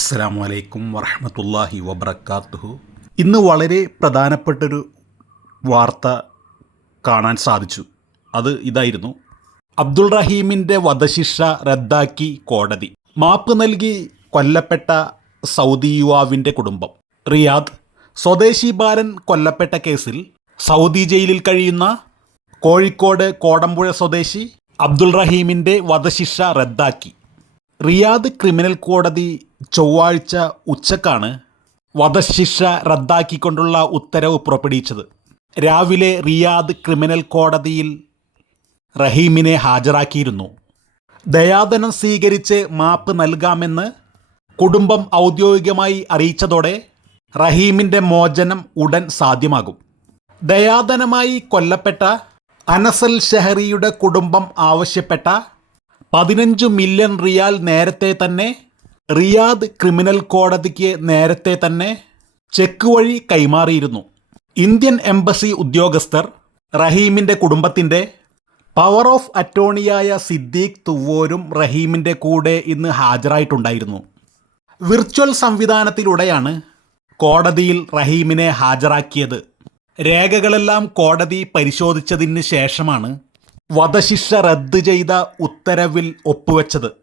അസ്സാം വലൈക്കും വറഹമത്തല്ലാഹി വബർക്കാത്തുഹു ഇന്ന് വളരെ പ്രധാനപ്പെട്ടൊരു വാർത്ത കാണാൻ സാധിച്ചു. അത് ഇതായിരുന്നു. അബ്ദുൾ റഹീമിന്റെ വധശിക്ഷ റദ്ദാക്കി കോടതി. മാപ്പ് നൽകി കൊല്ലപ്പെട്ട സൗദി യുവാവിന്റെ കുടുംബം. റിയാദ് സ്വദേശി ബാലൻ കൊല്ലപ്പെട്ട കേസിൽ സൗദി ജയിലിൽ കഴിയുന്ന കോഴിക്കോട് കോടമ്പുഴ സ്വദേശി അബ്ദുൾ റഹീമിന്റെ വധശിക്ഷ റദ്ദാക്കി. റിയാദ് ക്രിമിനൽ കോടതി ചൊവ്വാഴ്ച ഉച്ചക്കാണ് വധശിക്ഷ റദ്ദാക്കിക്കൊണ്ടുള്ള ഉത്തരവ് പുറപ്പെടുവിച്ചത്. രാവിലെ റിയാദ് ക്രിമിനൽ കോടതിയിൽ റഹീമിനെ ഹാജരാക്കിയിരുന്നു. ദയാദനം സ്വീകരിച്ച് മാപ്പ് നൽകാമെന്ന് കുടുംബം ഔദ്യോഗികമായി അറിയിച്ചതോടെ റഹീമിന്റെ മോചനം ഉടൻ സാധ്യമാകും. ദയാദനമായി കൊല്ലപ്പെട്ട അനസൽ ഷെഹറിയുടെ കുടുംബം ആവശ്യപ്പെട്ട പതിനഞ്ച് മില്യൺ റിയാൽ നേരത്തെ തന്നെ റിയാദ് ക്രിമിനൽ കോടതിക്ക് നേരത്തെ തന്നെ ചെക്ക് വഴി കൈമാറിയിരുന്നു. ഇന്ത്യൻ എംബസി ഉദ്യോഗസ്ഥർ റഹീമിന്റെ കുടുംബത്തിന്റെ പവർ ഓഫ് അറ്റോണിയായ സിദ്ദീഖ് തുവോരും റഹീമിന്റെ കൂടെ ഇന്ന് ഹാജരായിട്ടുണ്ടായിരുന്നു. വിർച്വൽ സംവിധാനത്തിലൂടെയാണ് കോടതിയിൽ റഹീമിനെ ഹാജരാക്കിയത്. രേഖകളെല്ലാം കോടതി പരിശോധിച്ചതിന് ശേഷമാണ് വധശിക്ഷ റദ്ദ് ചെയ്ത ഉത്തരവിൽ ഒപ്പുവെച്ചത്.